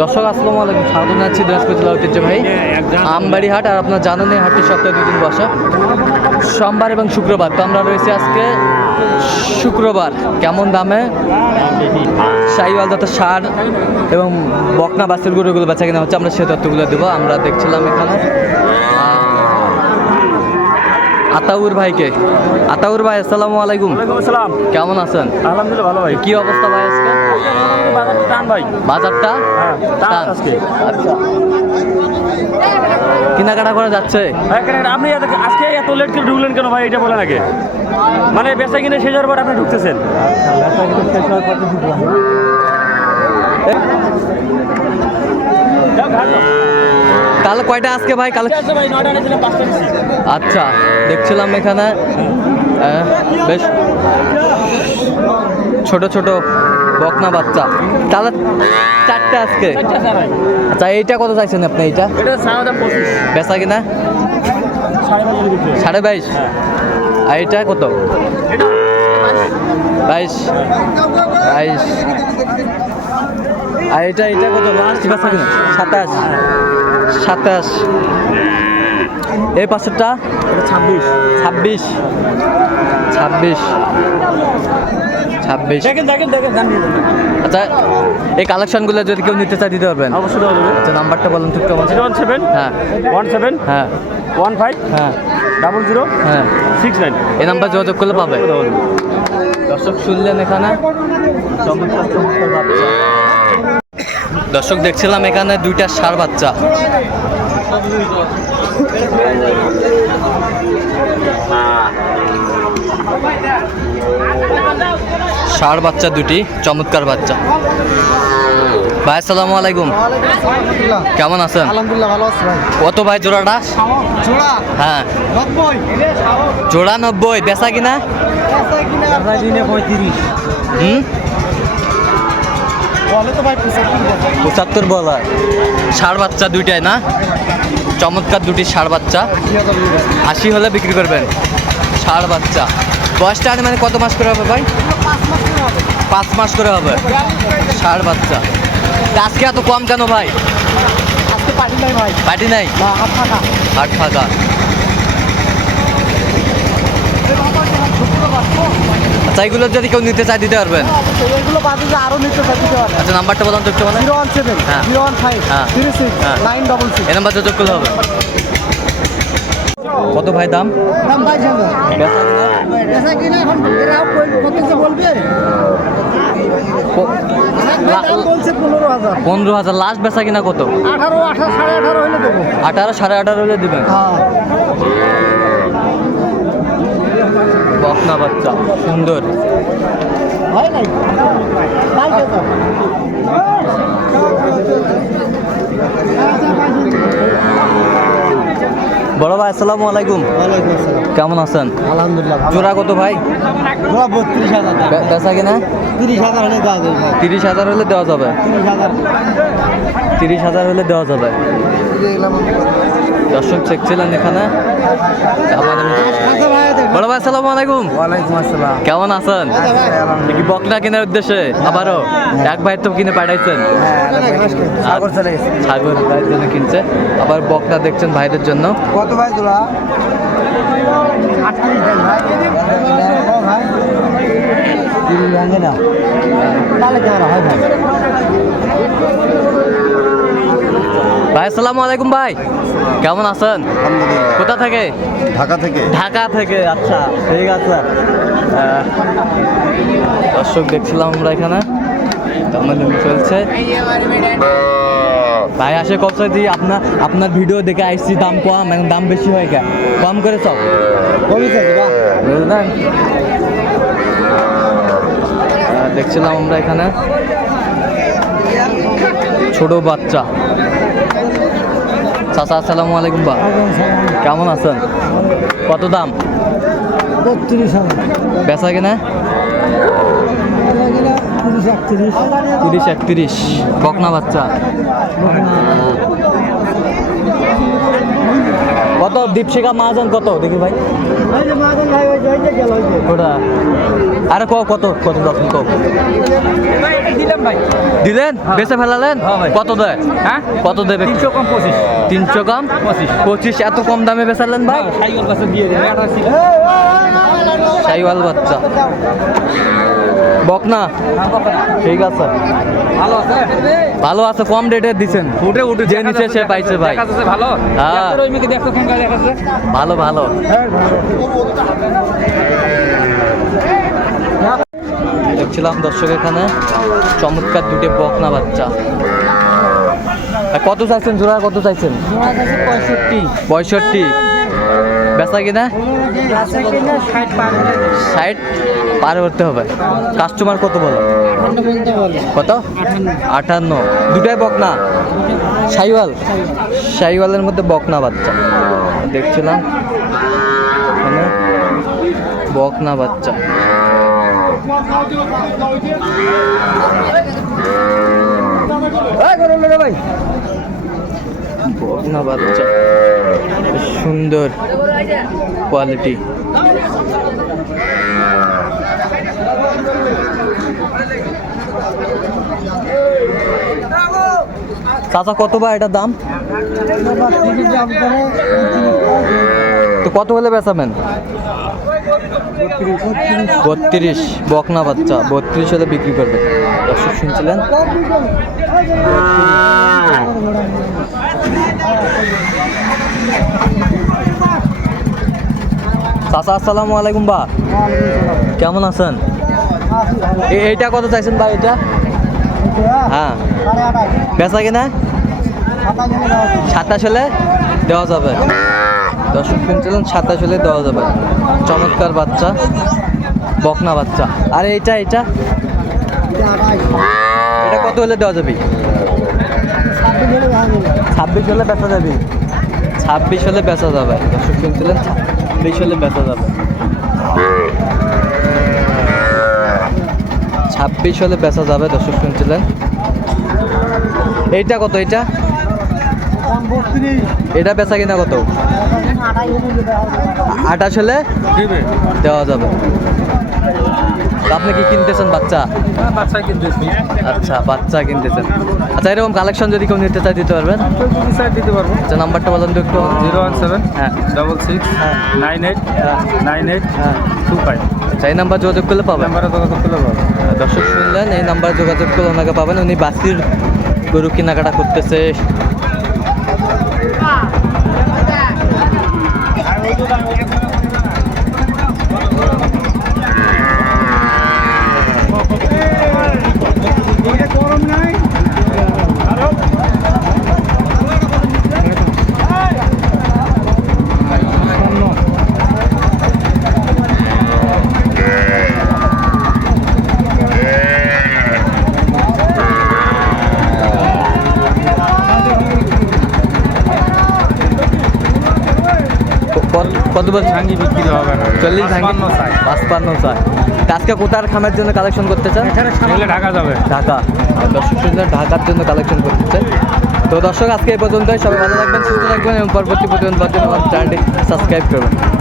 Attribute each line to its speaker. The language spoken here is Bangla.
Speaker 1: দর্শক, আসসালামু আলাইকুম। স্বাগত জানাচ্ছি দিনাজপুর জেলা ভাই আমবাড়ি হাট আর আপনার জানেন এই হাটটি সপ্তাহে দুই দিন বসে। সোমবার এবং শুক্রবার। তো আমরা রয়েছি আজকে শুক্রবার। কেমন দামে? শাহিওয়াল যাতে সার এবং বকনা বাসের গরুগুলো বেচা কেনা হচ্ছে। আমরা সে তথ্যগুলো দেবো। আমরা দেখছিলাম এখানে। আতাউর ভাইকে। আতাউর ভাই আসসালামু আলাইকুম।
Speaker 2: আসসালাম।
Speaker 1: কেমন আছেন?
Speaker 2: আলহামদুলিল্লাহ ভালো ভাই।
Speaker 1: কি অবস্থা ভাই আজকে?
Speaker 2: বাজারটা টান ভাই।
Speaker 1: বাজারটা
Speaker 2: হ্যাঁ, টান। আজকে।
Speaker 1: আচ্ছা। কেনাকাটা করা যাচ্ছে?
Speaker 2: আপনি আজকে এত লেট করে ঢুকলেন কেন ভাই? এটা বলেন আগে। মানে বেচা কিনে শেষ হওয়ার পর আপনি ঢুকতেছেন। যাও,
Speaker 1: তাহলে কয়টা আজকে ভাই? কালে। আচ্ছা দেখছিলাম এখানে বেশ ছোট ছোট বকনা বাচ্চা। তাহলে চারটে আজকে? আচ্ছা এইটা কত চাইছেন আপনি এইটা। বেচা কিনা?
Speaker 2: সাড়ে বাইশ।
Speaker 1: আর এটা কত? বাইশ। বাইশ। আর এটা এটা কত? লাস্ট বেচা কিনা? সাতাশ। সাতাশ। এই পাঁচশোটা
Speaker 2: ছাব্বিশ।
Speaker 1: ছাব্বিশ। ছাব্বিশ। ছাব্বিশ। আচ্ছা এই কালেকশনগুলো যদি কেউ নিতে চায় দিতে পারবেন।
Speaker 2: অবশ্যই
Speaker 1: আচ্ছা নাম্বারটা বলুন একটু আমাকে।
Speaker 2: ওয়ান সেভেন
Speaker 1: হ্যাঁ।
Speaker 2: ওয়ান সেভেন
Speaker 1: হ্যাঁ।
Speaker 2: ওয়ান ফাইভ
Speaker 1: হ্যাঁ।
Speaker 2: ডাবল জিরো
Speaker 1: হ্যাঁ।
Speaker 2: Six nine.
Speaker 1: এই নাম্বার যোগাযোগ করলে পাবে। দর্শক শুনলেন এখানে? চমৎকার চমৎকার দর্শক দেখছিলাম এখানে দুইটা সার বাচ্চা। ষাড় বাচ্চা দুটি চমৎকার বাচ্চা। ভাই আসসালামু আলাইকুম। কেমন আছেন?
Speaker 3: আলহামদুলিল্লাহ ভালো আছে ভাই।
Speaker 1: কত ভাই জোড়াটা?
Speaker 3: জোড়া?
Speaker 1: হ্যাঁ। জোড়া নব্বই বেচা কিনা? হুম?
Speaker 3: পঁচাত্তর বলে।
Speaker 1: পঁচাত্তর বলা। ষাড় বাচ্চা দুইটাই না? চমৎকার দুটি ষাড় বাচ্চা। আশি হলে বিক্রি করবেন। ষাড় বাচ্চা। বয়সটা মানে কত মাস করে হবে ভাই? পাঁচ মাস করে হবে। ষাড় বাচ্চা। আজকে এত কম কেন ভাই?
Speaker 3: পার্টি নাই ভাই।
Speaker 1: পার্টি নাই?
Speaker 3: হাত ফাঁকা।
Speaker 1: হাট ফাঁকা। আচ্ছা এগুলো যদি কেউ নিতে চায় দিতে পারবেন
Speaker 3: এগুলো বাদে যে আরও নিতে চাই দিতে পারে
Speaker 1: আচ্ছা নাম্বারটা বলুন তো একটু মানে
Speaker 3: জিরো ওয়ান সেভেন
Speaker 1: হ্যাঁ।
Speaker 3: জিরো ওয়ান ফাইভ
Speaker 1: হ্যাঁ।
Speaker 3: থ্রি সিক্স
Speaker 1: হ্যাঁ।
Speaker 3: Nine double six.
Speaker 1: এই নাম্বার যোগাযোগ করলে হবে। কত ভাই দাম?
Speaker 3: দাম
Speaker 1: কিনা?
Speaker 3: এখন কত যে বলবে? পনেরো হাজার।
Speaker 1: লাস্ট বেচা কিনা কত?
Speaker 3: আঠারো আঠারো সাড়ে আঠারো হলে দেবো।
Speaker 1: আঠারো সাড়ে আঠারো হলে দিবেন।
Speaker 3: হ্যাঁ।
Speaker 1: বকনা বাচ্চা সুন্দর। বড় ভাই আসসালামু আলাইকুম। কেমন আছেন?
Speaker 3: আলহামদুলিল্লাহ
Speaker 1: জোড়া কত ভাই?
Speaker 3: জোড়া বত্রিশ হাজার।
Speaker 1: বেচা কিনা?
Speaker 3: তিরিশ হাজার হলে দেওয়া যাবে।
Speaker 1: তিরিশ হাজার হলে দেওয়া যাবে।
Speaker 3: তিরিশ হাজার।
Speaker 1: হলে দেওয়া যাবে। দর্শক দেখছিলেন এখানে? আমাদের বড় ভাই আসসালামু আলাইকুম।
Speaker 3: ওয়ালাইকুম আসসালাম।
Speaker 1: কেমন আছেন? কি বকনা কেনার উদ্দেশ্যে আবারও এক ভাই তো কিনে পাঠাইছেন।
Speaker 3: সাগর চলে গেছে।
Speaker 1: সাগর ভাইয়ের জন্য কিনছে। আবার বকনা দেখছেন ভাইদের জন্য।
Speaker 3: কত ভাই তোরা? ভাই না তাহলে কেমন হয় ভাই।
Speaker 1: ভাই আসসালামু আলাইকুম ভাই। কেমন আছেন? কোথা থেকে?
Speaker 4: ঢাকা থেকে।
Speaker 1: ঢাকা থেকে আচ্ছা ঠিক আছে। দর্শক দেখছিলাম আমরা এখানে। চলছে। ভাই আসে কত দি আপনার আপনার ভিডিও দেখে আইসি দাম কম মানে দাম বেশি হয় কে? কম করে সব। বুঝলেন? দেখছিলাম আমরা এখানে। ছোট বাচ্চা। চাচা আসসালামু আলাইকুম বা। কেমন আছেন? কত দাম?
Speaker 3: বত্রিশ
Speaker 1: বেচা কিনা?
Speaker 3: তিরিশ একত্রিশ।
Speaker 1: তিরিশ একত্রিশ। বকনা বাচ্চা। কত? দীপশিখা মহাজন কত? দেখি ভাই। ওটা। আরে ক কত কত রকম
Speaker 3: ভাই
Speaker 1: দিলেন? বেচে ফেলালেন?
Speaker 3: হ্যাঁ
Speaker 1: কত দেয়?
Speaker 3: হ্যাঁ?
Speaker 1: কত দেবে?
Speaker 3: তিনশো কম পঁচিশ।
Speaker 1: তিনশো কম?
Speaker 3: পঁচিশ।
Speaker 1: পঁচিশ এত কম দামে বেচালেন ভাই?
Speaker 3: সাইকেল পাশে দিয়ে দেবে
Speaker 1: সাইওয়াল বাচ্চা। বকনা? ঠিক আছে।
Speaker 3: ভালো আছে
Speaker 1: ভালো আছে কম রেটে দিছেন। উঠে উঠে যে নিচে সে পাইছে ভাই।
Speaker 3: ভালো।
Speaker 1: হ্যাঁ। ভালো ভালো। দেখছিলাম দর্শক এখানে চমৎকার দুটি বকনা বাচ্চা। কত চাইছেন জোড়া কত চাইছেন?
Speaker 3: পঁয়ষট্টি।
Speaker 1: পঁয়ষট্টি বেচা কিনা?
Speaker 3: কিনা? ষাট? পার
Speaker 1: করতে হবে। কাস্টমার কত বলো? কত? আটান্ন। দুটাই বকনা? সাইওয়াল? সাইওয়ালের মধ্যে বকনা বাচ্চা। দেখছিলাম। এখানে বকনা বাচ্চা। বকনা বাচ্চা। সুন্দর। কোয়ালিটি চাচা, কত বা এটার দাম? তো কত হলে বেচাবেন? বত্রিশ, বকনা বাচ্চা, বত্রিশ হলে বিক্রি করবে। দর্শক শুনছিলেন? চাচা, আসসালামু আলাইকুম বা। কেমন আছেন? এইটা কত চাইছেন ভাই এটা? হ্যাঁ। বেচা কিনা? সাতাশ হলে দেওয়া যাবে। দর্শক শুনছিলেন, সাতাশ হলে দেওয়া যাবে। চমৎকার বাচ্চা, বকনা বাচ্চা। আর এইটা এটা এটা কত হলে দেওয়া যাবে? ছাব্বিশ হলে বেচা যাবে। ছাব্বিশ হলে বেচা যাবে। দর্শক শুনছিলেন, ছাব্বিশ হলে বেচা যাবে। ছাব্বিশ হলে বেচা যাবে দর্শক শুনছিলেন। এইটা কত এটা এটা বেচা কিনা কত? আঠাশ হলে দেওয়া যাবে। আপনি কি কিনতেছেন বাচ্চা?
Speaker 3: বাচ্চা কিনতেছি।
Speaker 1: আচ্ছা বাচ্চা কিনতেছেন। আচ্ছা এরকম কালেকশন যদি কেউ নিতে চায় দিতে পারবেন?
Speaker 3: দিতে পারব।
Speaker 1: আচ্ছা নাম্বারটা বলেন তো একটু।
Speaker 3: জিরো ওয়ান সেভেন
Speaker 1: হ্যাঁ।
Speaker 3: ডবল সিক্স হ্যাঁ। নাইন এইট নাইন এইট
Speaker 1: হ্যাঁ।
Speaker 3: Two five.
Speaker 1: আচ্ছা এই নাম্বার যোগাযোগ করলে পাবেন?
Speaker 3: নাম্বারে যোগাযোগ করলে পাবো
Speaker 1: দর্শক শুনলেন এই নাম্বার যোগাযোগ করলে ওনাকে পাবেন। উনি বাসির গরু কেনাকাটা করতেছে। কত- কত বছর
Speaker 3: ভাঙ্গি বিক্রি হবে? না
Speaker 1: চল্লিশ ভাঙ্গি।
Speaker 3: পাঁচপান্ন
Speaker 1: আজকে কোথার খামের জন্য কালেকশন করতে
Speaker 3: চান? ঢাকা যাবে।
Speaker 1: ঢাকা। দর্শক ঢাকার জন্য কালেকশন করতে চান তো দর্শক আজকে এই পর্যন্তই। সবাই ভালো থাকবেন সুস্থ থাকবেন এবং পরবর্তী পর্যন্ত পাওয়ার জন্য আমার চ্যানেলটি সাবস্ক্রাইব করবেন।